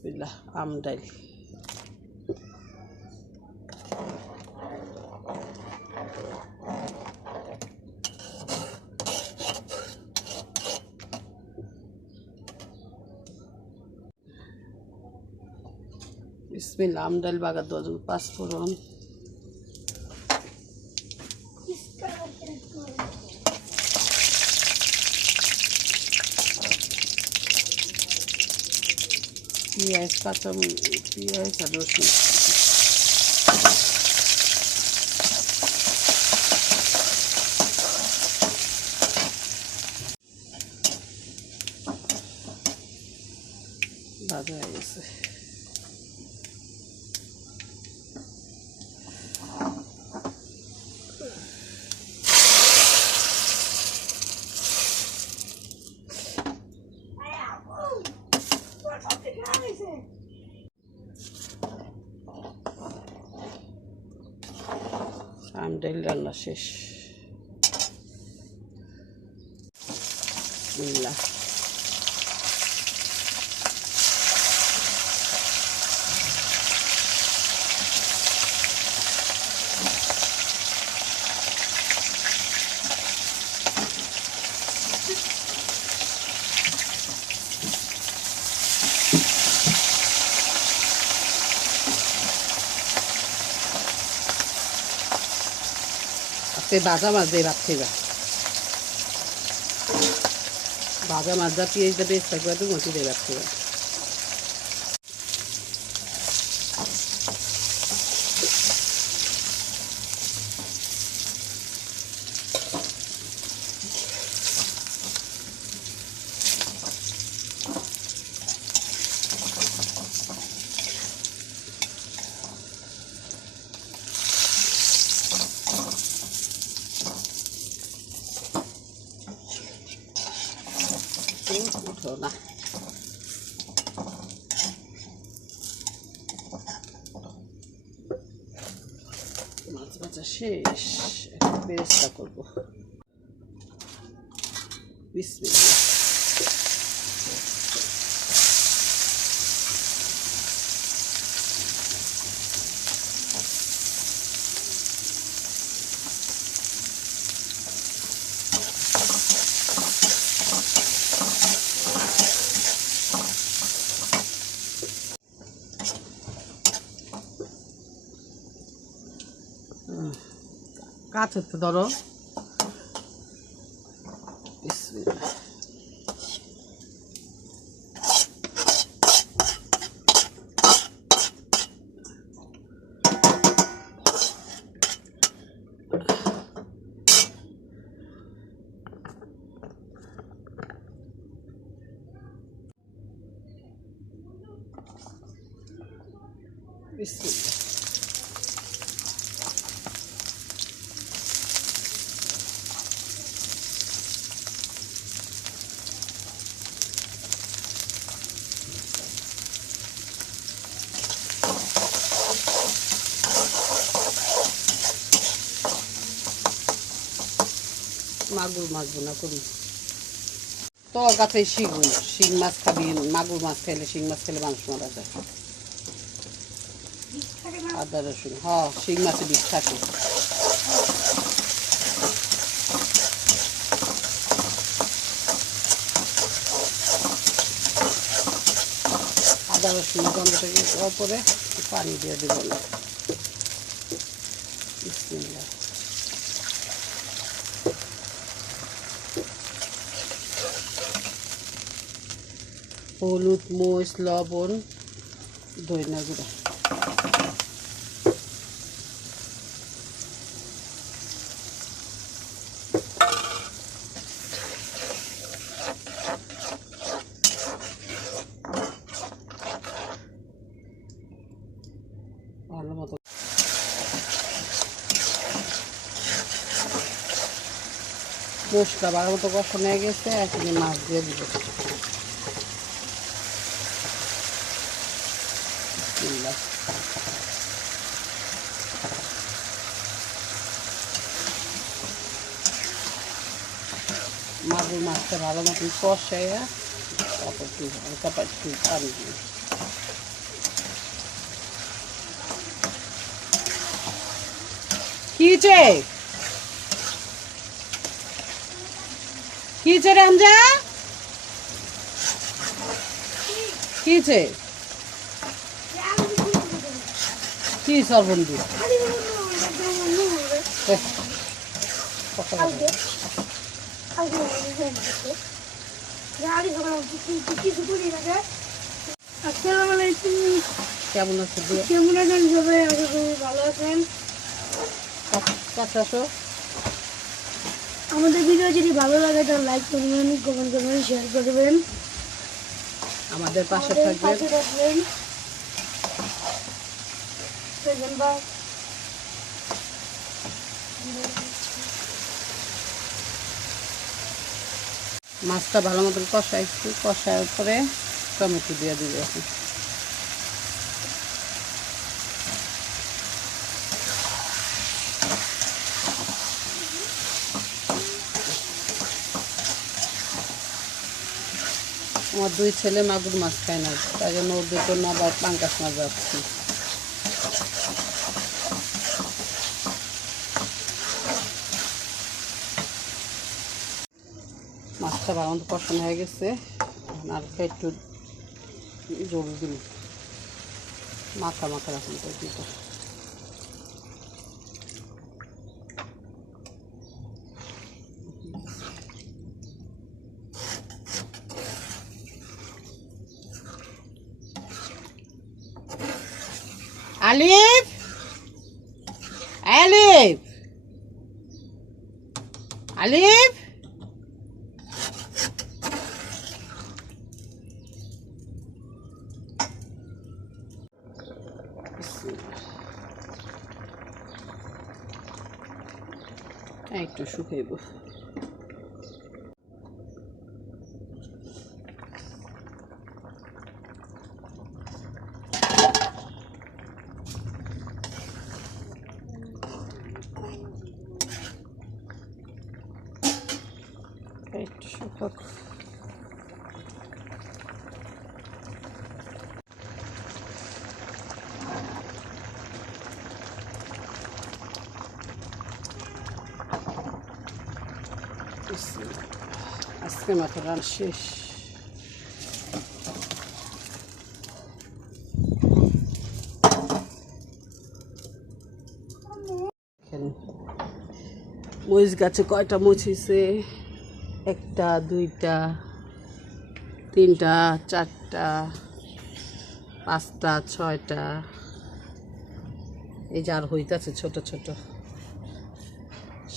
বিসমিল্লাহ আম ডাইল বিসমিল্লাহ আম ডাইল বাগার দজন পাঁচফোড়ন পেঁয়াজ কাঁচা পেঁয়াজ আর রসুন ভাজা হয়ে গেছে আম ডাইল রান্না শেষ বিসমিল্লাহ আজকে ভাজা মাছ দিয়ে ভাত খাইবা ভাজা মাছ যা পিঁয়াজ দিয়ে বেশ থাকবে তো মতি দিয়ে ভাত খাইবা উঠো না মাছ ভাজা শেষ এখন বেরেস্তা করব বিসমিল্লাহ কাছে তো ধরো বিসমিল্লাহ মাগুর মাছ বোনা করি? তোর কাছে শিগুন শিং মাছ খাবি, মাগুর মাছ খেলে শিং মাছ খেলে মাংস মারা যায়। আদা, রসুন, হ, শিং মাছে বিষ থাকে। আদা, রসুন গন্ধটাকে পরে পানি দিয়ে দেব। না বিসমিল্লাহ হলুদ, মরিচ, লবণ ধইনা গুঁড়া। ভালো মশলা ভালো মতো কষানো হয়ে গেছে, এখন মাছ দিয়ে দিব। বিসমিল্লা মাগুর মাছটা ভালো মতন কষে তারপর একটু হালকা একটু পানি দিই কি চে কি চে রামজা কি চে কি সরবন্দি কেমন আছে দিয়ে? কেমন আছেন সবাই ভালো আছেন আমাদের ভিডিও যদি ভালো লাগে তাহলে লাইক করবেন কমেন্ট করবেন শেয়ার করবেন। আমাদের পাশে থাকবেন। মাছটা ভালো মতন কষাইছি কষার পরে টমেটো দিয়ে দিবে এখন। আমার দুই ছেলে মাগুর মাছ খায় না, তাই জন্য ওদের জন্য আবার পাঙ্কাশ মাছ যাচ্ছি মাছটা ভালো মতো কষানো হয়ে গেছে। আর একটু জল দিন মাথা মাথা রাখুন তো দিতে আলিফ! আলিফ! আলিফ একটু শুকাইব একটু শুকাক আজকে মাত্র রান শেষ দেখেন, মরিচ গাছে কয়টা মরিচ হয়েছে একটা, দুইটা, তিনটা, চারটা, পাঁচটা, ছয়টা। এই যে আর হইতাছে ছোট ছোট।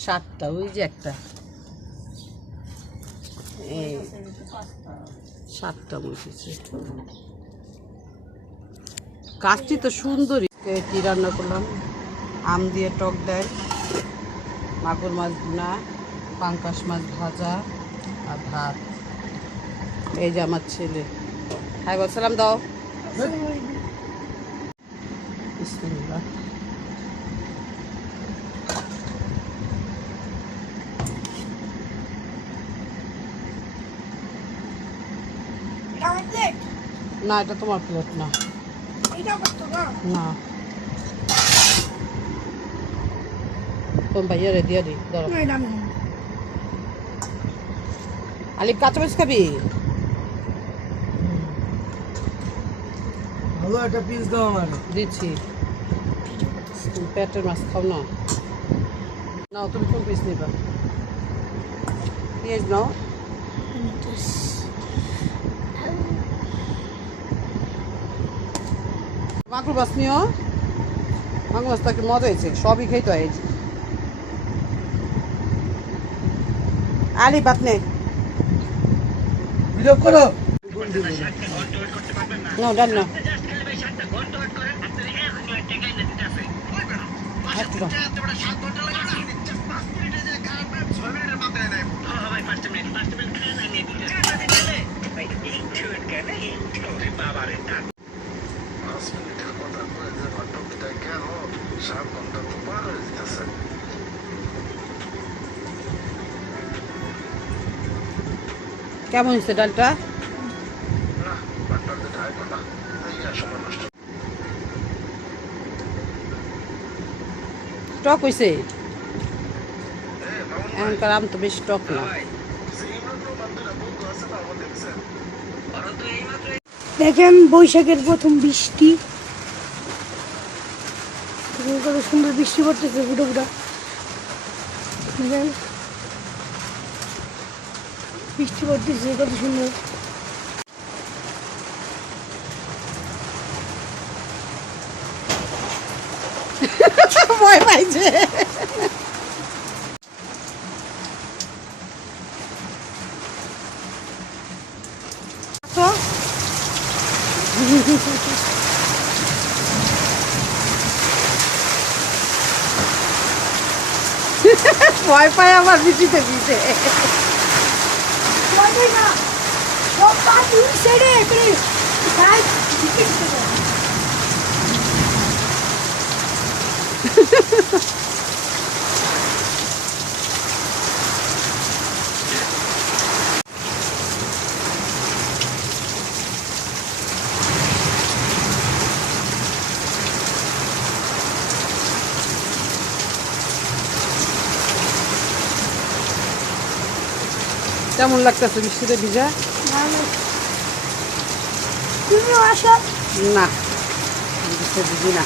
সাতটা, ওই যে একটা। এই সাতটা বসেছে কাজটি তো সুন্দরই কি রান্না করলাম? আম দিয়ে টক দেয় মাগুর মাছ ভুনা, পাঙ্কাশ মাছ ভাজা। আর এই যে আমার ছেলে। হ্যাঁ সালাম দাও। না, এটা তোমার প্লেট না। না। তোর ভাইয়ারে দিয়ে দিই ধরো। আলিপ কাঁচামরিচ খাবি? ভালো একটা পিস দাও আমার দিচ্ছি। পেটের মাছ খাও না। নাও তুমি কোন পিস নিবা? পেঁয়াজ নাও। মাকুর মাছ নিও। মাকুর মাছ তাকে মজা হয়েছে সবই খেতে হয়। এই যে। আলি বাত ভিডিও করো No, ডান না একটু দাও। কেমন হয়েছে ডালটা? টক মামুন এখনকার আম তো বেশি টক না। দেখেন বৈশাখের প্রথম বৃষ্টি। কত সুন্দর বৃষ্টি পড়তেছে ফুটো ফুটা দেখেন। বৃষ্টি পড়তেছে কত সুন্দর ভয় পাইছে। তো ভয় পায় আমার Gördün mü? Yok ben büyük seni Efrin. Ben ciddi bir şey কেমন লাগতেছে বৃষ্টিতে ভিজা? না বৃষ্টিতে ভিজি না।